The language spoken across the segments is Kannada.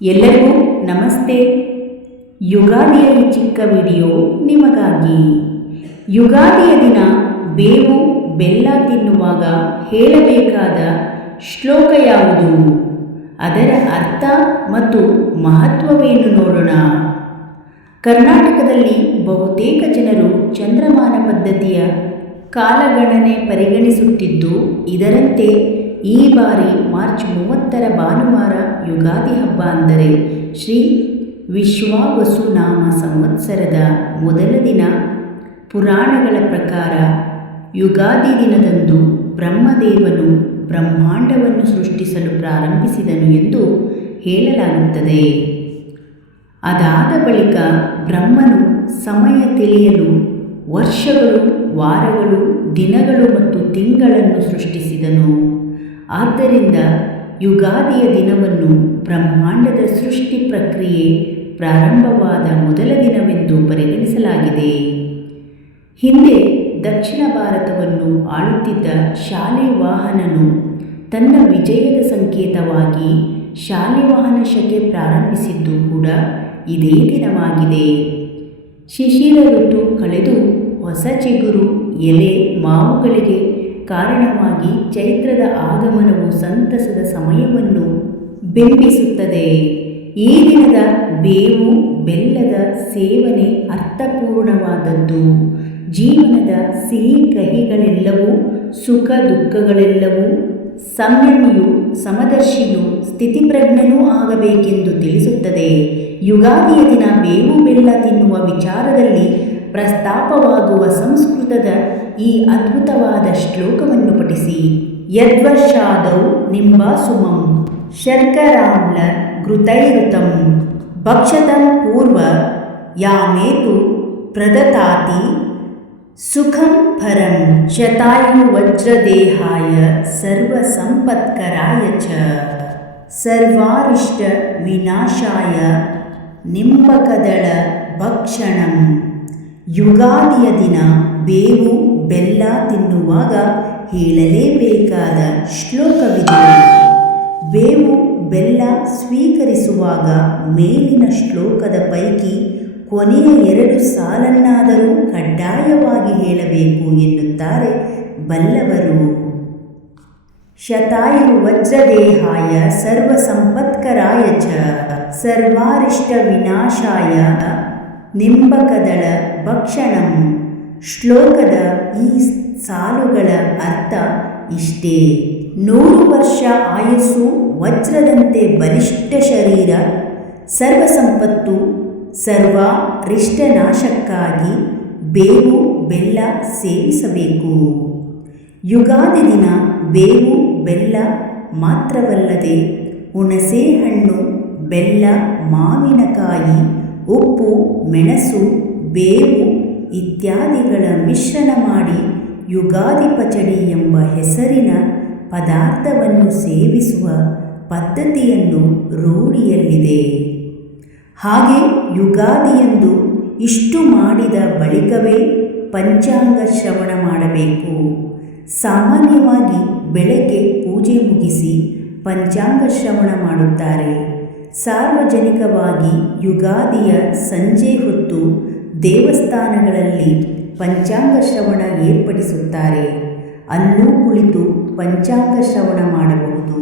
ಎಲ್ಲರಿಗೂ ನಮಸ್ತೆ. ಯುಗಾದಿಯ ಈ ಚಿಕ್ಕ ವಿಡಿಯೋ ನಿಮಗಾಗಿ. ಯುಗಾದಿಯ ದಿನ ಬೇವು, ಬೆಲ್ಲ ತಿನ್ನುವಾಗ ಹೇಳಬೇಕಾದ ಶ್ಲೋಕ ಯಾವುದು? ಅದರ ಅರ್ಥ ಮತ್ತು ಮಹತ್ವವೇನು ನೋಡೋಣ. ಕರ್ನಾಟಕದಲ್ಲಿ ಬಹುತೇಕ ಜನರು ಚಂದ್ರಮಾನ ಪದ್ಧತಿಯ ಕಾಲಗಣನೆ ಪರಿಗಣಿಸುತ್ತಿದ್ದು, ಇದರಂತೆ ಈ ಬಾರಿ ಮಾರ್ಚ್ ಮೂವತ್ತರ ಭಾನುವಾರ ಯುಗಾದಿ ಹಬ್ಬ ಅಂದರೆ ಶ್ರೀ ವಿಶ್ವಾವಸುನಾಮ ಸಂವತ್ಸರದ ಮೊದಲ ದಿನ. ಪುರಾಣಗಳ ಪ್ರಕಾರ ಯುಗಾದಿ ದಿನದಂದು ಬ್ರಹ್ಮದೇವನು ಬ್ರಹ್ಮಾಂಡವನ್ನು ಸೃಷ್ಟಿಸಲು ಪ್ರಾರಂಭಿಸಿದನು ಎಂದು ಹೇಳಲಾಗುತ್ತದೆ. ಅದಾದ ಬಳಿಕ ಬ್ರಹ್ಮನು ಸಮಯ ತಿಳಿಯಲು ವರ್ಷಗಳು, ವಾರಗಳು, ದಿನಗಳು ಮತ್ತು ತಿಂಗಳನ್ನು ಸೃಷ್ಟಿಸಿದನು. ಆದ್ದರಿಂದ ಯುಗಾದಿಯ ದಿನವನ್ನು ಬ್ರಹ್ಮಾಂಡದ ಸೃಷ್ಟಿ ಪ್ರಕ್ರಿಯೆ ಪ್ರಾರಂಭವಾದ ಮೊದಲ ದಿನವೆಂದು ಪರಿಗಣಿಸಲಾಗಿದೆ. ಹಿಂದೆ ದಕ್ಷಿಣ ಭಾರತವನ್ನು ಆಳುತ್ತಿದ್ದ ಶಾಲಿವಾಹನನು ತನ್ನ ವಿಜಯದ ಸಂಕೇತವಾಗಿ ಶಾಲಿವಾಹನ ಶಕೆ ಪ್ರಾರಂಭಿಸಿದ್ದು ಕೂಡ ಇದೇ ದಿನವಾಗಿದೆ. ಶಿಶಿರ ಋತು ಕಳೆದು ಹೊಸ ಚಿಗುರು ಎಲೆ ಮಾವುಗಳಿಗೆ ಕಾರಣವಾಗಿ ಚೈತ್ರದ ಆಗಮನವು ಸಂತಸದ ಸಮಯವನ್ನು ಬಿಂಬಿಸುತ್ತದೆ. ಈ ದಿನದ ಬೇವು ಬೆಲ್ಲದ ಸೇವನೆ ಅರ್ಥಪೂರ್ಣವಾದದ್ದು. ಜೀವನದ ಸಿಹಿ ಕಹಿಗಳೆಲ್ಲವೂ, ಸುಖ ದುಃಖಗಳೆಲ್ಲವೂ, ಸಂಯಮಿಯು, ಸಮದರ್ಶಿಯು, ಸ್ಥಿತಿಪ್ರಜ್ಞನೂ ಆಗಬೇಕೆಂದು ತಿಳಿಸುತ್ತದೆ. ಯುಗಾದಿಯ ದಿನ ಬೇವು ಬೆಲ್ಲ ತಿನ್ನುವ ವಿಚಾರದಲ್ಲಿ ಪ್ರಸ್ತಾಪವಾಗುವ ಸಂಸ್ಕೃತದ ಈ ಅದ್ಭುತವಾದ ಶ್ಲೋಕವನ್ನು ಪಠಿಸಿ. ಯದ್ವರ್ಷಾದೌ ನಿಂಬಾಸುಮಂ ಶರ್ಕರಾಮ್ಲ ಘೃತೈಋತಂ ಭಕ್ಷತಂ ಪೂರ್ವ, ಯಾಮೇತು ಪ್ರದತಾತಿ, ಸುಖಂ ಪರಂ ಶತಾಯುವಜ್ರದೇಹಾಯ ಸರ್ವಸಂಪತ್ಕರಾಯ ಚ. ಸರ್ವಾರಿಷ್ಟ ವಿನಾಶಾಯ ನಿಂಬಕದಳ ಭಕ್ಷಣಂ. ಯುಗಾದಿಯ ದಿನ ಬೇವು ಬೆಲ್ಲ ತಿನ್ನುವಾಗ ಹೇಳಲೇಬೇಕಾದ ಶ್ಲೋಕವಿದೆ. ಬೇವು ಬೆಲ್ಲ ಸ್ವೀಕರಿಸುವಾಗ ಮೇಲಿನ ಶ್ಲೋಕದ ಪೈಕಿ ಕೊನೆಯ ಎರಡು ಸಾಲನ್ನಾದರೂ ಕಡ್ಡಾಯವಾಗಿ ಹೇಳಬೇಕು ಎನ್ನುತ್ತಾರೆ ಬಲ್ಲವರು. ಸರ್ವ ಸರ್ವಸಂಪತ್ಕರಾಯ ಚ ಸರ್ವಾರಿಷ್ಟ ವಿನಾಶಾಯ ನಿಂಬಕದಳ ಭಕ್ಷಣಂ ಶ್ಲೋಕದ ಈ ಸಾಲುಗಳ ಅರ್ಥ ಇಷ್ಟೇ. ನೂರು ವರ್ಷ ಆಯಸ್ಸು ವಜ್ರದಂತೆ ಬಲಿಷ್ಠ ಶರೀರ ಸರ್ವ ಸಂಪತ್ತು ಸರ್ವ ರಿಷ್ಟನಾಶಕ್ಕಾಗಿ ಬೇವು, ಬೆಲ್ಲ ಸೇವಿಸಬೇಕು. ಯುಗಾದಿ ದಿನ ಬೇವು, ಬೆಲ್ಲ ಮಾತ್ರವಲ್ಲದೆ ಹುಣಸೆ ಹಣ್ಣು, ಬೆಲ್ಲ, ಮಾವಿನಕಾಯಿ, ಉಪ್ಪು, ಮೆಣಸು, ಬೇವು ಇತ್ಯಾದಿಗಳ ಮಿಶ್ರಣ ಮಾಡಿ ಯುಗಾದಿ ಪಚಡಿ ಎಂಬ ಹೆಸರಿನ ಪದಾರ್ಥವನ್ನು ಸೇವಿಸುವ ಪದ್ಧತಿಯನ್ನು ರೂಢಿಯಲ್ಲಿದೆ. ಹಾಗೆ ಯುಗಾದಿಯಂದು ಇಷ್ಟು ಮಾಡಿದ ಬಳಿಕವೇ ಪಂಚಾಂಗ ಶ್ರವಣ ಮಾಡಬೇಕು. ಸಾಮಾನ್ಯವಾಗಿ ಬೆಳಗ್ಗೆ ಪೂಜೆ ಮುಗಿಸಿ ಪಂಚಾಂಗ ಶ್ರವಣ ಮಾಡುತ್ತಾರೆ. ಸಾರ್ವಜನಿಕವಾಗಿ ಯುಗಾದಿಯ ಸಂಜೆ ಹೊತ್ತು ದೇವಸ್ಥಾನಗಳಲ್ಲಿ ಪಂಚಾಂಗ ಶ್ರವಣ ಏರ್ಪಡಿಸುತ್ತಾರೆ. ಅಲ್ಲೂ ಕುಳಿತು ಪಂಚಾಂಗ ಶ್ರವಣ ಮಾಡಬಹುದು.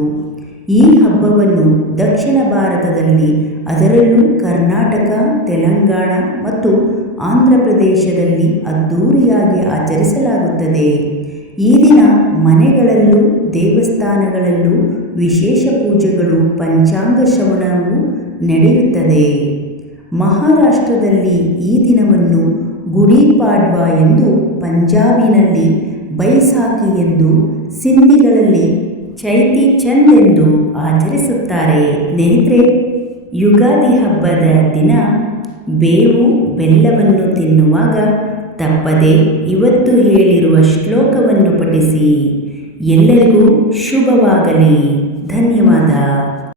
ಈ ಹಬ್ಬವನ್ನು ದಕ್ಷಿಣ ಭಾರತದಲ್ಲಿ, ಅದರಲ್ಲೂ ಕರ್ನಾಟಕ, ತೆಲಂಗಾಣ ಮತ್ತು ಆಂಧ್ರ ಪ್ರದೇಶದಲ್ಲಿ ಅದ್ಧೂರಿಯಾಗಿ ಆಚರಿಸಲಾಗುತ್ತದೆ. ಈ ದಿನ ಮನೆಗಳಲ್ಲೂ, ದೇವಸ್ಥಾನಗಳಲ್ಲೂ ವಿಶೇಷ ಪೂಜೆಗಳು ಪಂಚಾಂಗ ಶ್ರವಣವು ನಡೆಯುತ್ತದೆ. ಮಹಾರಾಷ್ಟ್ರದಲ್ಲಿ ಈ ದಿನವನ್ನು ಗುಡಿ ಪಾಡ್ವಾ ಎಂದು ಪಂಜಾಬಿನಲ್ಲಿ ಬೈಸಾಖಿ ಎಂದು ಸಿಂಧಿಗಳಲ್ಲಿ ಚೈತಿ ಚಂದ್ ಎಂದು ಆಚರಿಸುತ್ತಾರೆ. ನೆನೆದ್ರೆ ಯುಗಾದಿ ಹಬ್ಬದ ದಿನ ಬೇವು ಬೆಲ್ಲವನ್ನು ತಿನ್ನುವಾಗ ತಪ್ಪದೆ ಇವತ್ತು ಹೇಳಿರುವ ಶ್ಲೋಕವನ್ನು ಪಠಿಸಿ. ಎಲ್ಲರಿಗೂ ಶುಭವಾಗಲಿ. ಧನ್ಯವಾದ.